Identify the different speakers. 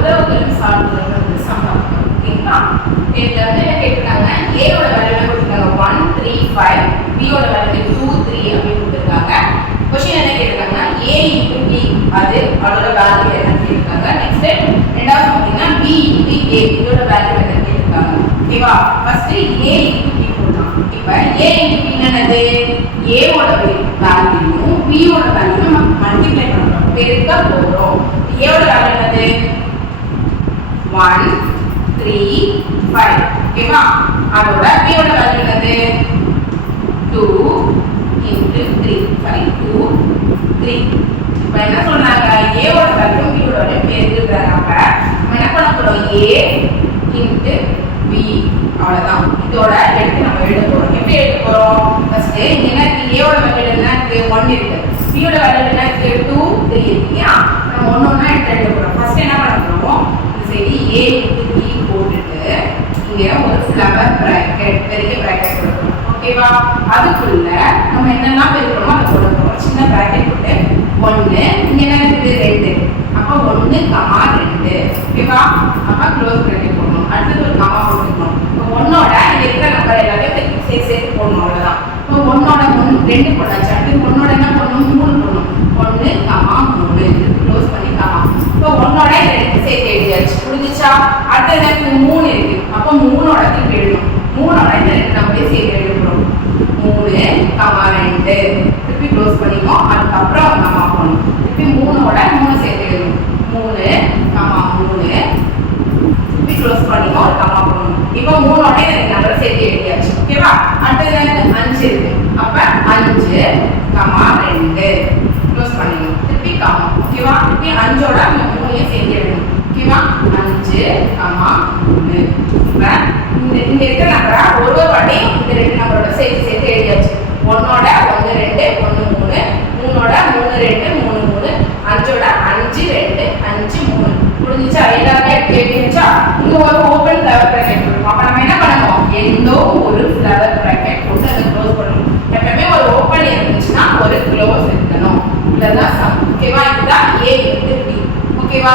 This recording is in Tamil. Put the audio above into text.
Speaker 1: உறவுகளும் சார்ந்து வந்து ஓகேங்களா இதுல வந்து என்ன கேட்டிருக்காங்க? ஏயோட வேல்யூ என்ன கொடுத்துருக்காங்க? ஒன் த்ரீ ஃபைவ் பியோட வேல்யூ டூ த்ரீ அப்படின்னு கொடுத்துருக்காங்க. கொஸ்டின் என்ன கேட்டிருக்காங்கன்னா ஏ இன்டு பி அது அதோட வேல்யூ என்ன கேட்டிருக்காங்க. நெக்ஸ்ட் ரெண்டாவது பார்த்தீங்கன்னா பி இன்டு ஏ இதோட வேல்யூ என்ன கேட்டிருக்காங்க. ஓகேவா ஃபர்ஸ்ட் ஏ இன்டு பி போடலாம் இப்போ ஏ இன்டு பி என்னது? ஏவோட வேல்யூவும் பியோட வேல்யூவும் நம்ம மல்டிப்ளை பண்ணுறோம் பெருக்க போகிறோம் ஏவோட வேல்யூ என்னது? ஒன் த்ரீ ஃபைவ் ஓகேவா அதோட பியோட வேல்யூ என்னது two into three five two three இப்போ என்ன சொல்றாங்க? ஏவோட வேல்யூ பியோட வேல்யூ பெருக்குறாங்க நம்ம என்ன பண்ண போறோம்? ஏ இன்ட்டு பி அவ்வளோதான் இதோட எடுத்து நம்ம எழுத போகிறோம் எப்படி எழுத போறோம்? ஃபர்ஸ்ட் என்ன ஏவோட வேல்யூ என்ன ஒன் இருக்கு. பியோட வேல்யூ என்ன இருக்கு டூ த்ரீ இருக்கு இல்லையா நம்ம ஒன்று ஒன்றா எடுத்து எழுத போறோம் ஃபர்ஸ்ட் என்ன பண்ண போறோம் இந்த சைடு ஏ இன்ட்டு பி போட்டுட்டு இங்க ஒரு ஃப்ளவர் பிராக்கெட் பெரிய பிராக்கெட் கொடுக்கணும் ஓகேவா அதுக்குள்ள நம்ம என்னெல்லாம் பெருக்கிறோமோ அதை கொடுக்கணும். சின்ன பிராக்கெட் போட்டு ஒன்று இங்கே என்ன இருக்குது? ரெண்டு. அப்போ ஒன்று கமா ரெண்டு. ஓகேவா அப்போ க்ளோஸ் பிராக்கெட் போடணும். அடுத்தது ஒரு கமா போட்டுக்கணும். இப்போ ஒன்னோட இருக்கிற நம்பர் எல்லாத்தையும் சேர்த்து சேர்த்து போடணும். அவ்வளோதான் இப்போ ஒன்னோட ஒன்று ரெண்டு போட்டாச்சு. அடுத்து ஒன்னோட என்ன போடணும்? மூணு போடணும். ஒன்று கமா மூணு. க்ளோஸ் பண்ணி கமா இப்போ ஒன்னோட ரெண்டு சேர்த்து எழுதியாச்சு. புரிஞ்சுச்சா? அடுத்தது எனக்கு மூணு இருக்கு அப்போ மூணோட திருப்பி எழுதணும். மூணோட இந்த சேர்த்து மூணு கமா ரெண்டு திருப்பி க்ளோஸ் பண்ணிக்கோ அதுக்கப்புறம் கமா போகணும். திருப்பி மூணோட மூணு சேர்த்து எழுதணும் மூணு கமா மூணு. திருப்பி க்ளோஸ் பண்ணிக்கோ ஒரு கமா போகணும். இப்போ மூணோட எனக்கு ரெண்டு நம்பரை சேர்த்து எழுதியாச்சு. ஓகேவா அடுத்தது எனக்கு அஞ்சு இருக்கு. அப்ப அஞ்சு கமா ரெண்டு. க்ளோஸ் பண்ணிக்கணும் திருப்பி கமா ஓகேவா திருப்பி அஞ்சோட மூணையும் சேர்த்து எழுதணும். ஓகேவா அஞ்சு கமா மூணு. இப்போ இந்த இங்க இருக்க நம்பரா ஒரு ஒரு வாட்டியும் இந்த ரெண்டு நம்பரோட சேர்த்து சேர்த்து எழுதியாச்சு. ஒன்னோட ஒன்று ரெண்டு ஒன்று மூணு மூணோட மூணு ரெண்டு மூணு மூணு அஞ்சோட அஞ்சு ரெண்டு அஞ்சு மூணு. முடிஞ்சிச்சா எல்லாருமே எழுதிச்சா இங்க ஒரு ஓப்பன் ஃப்ளவர் ப்ராக்கெட் இருக்கும் அப்ப நம்ம என்ன பண்ணணும்? எந்த ஒரு ஃப்ளவர் ப்ராக்கெட் போட்டு அதை க்ளோஸ் பண்ணணும். எப்பவுமே ஒரு ஓப்பன் இருந்துச்சுன்னா ஒரு க்ளோஸ் இருக்கணும் இதுதான் சம் ஓகேவா இதுதான் ஏ இன்ட்டு பி ஓகேவா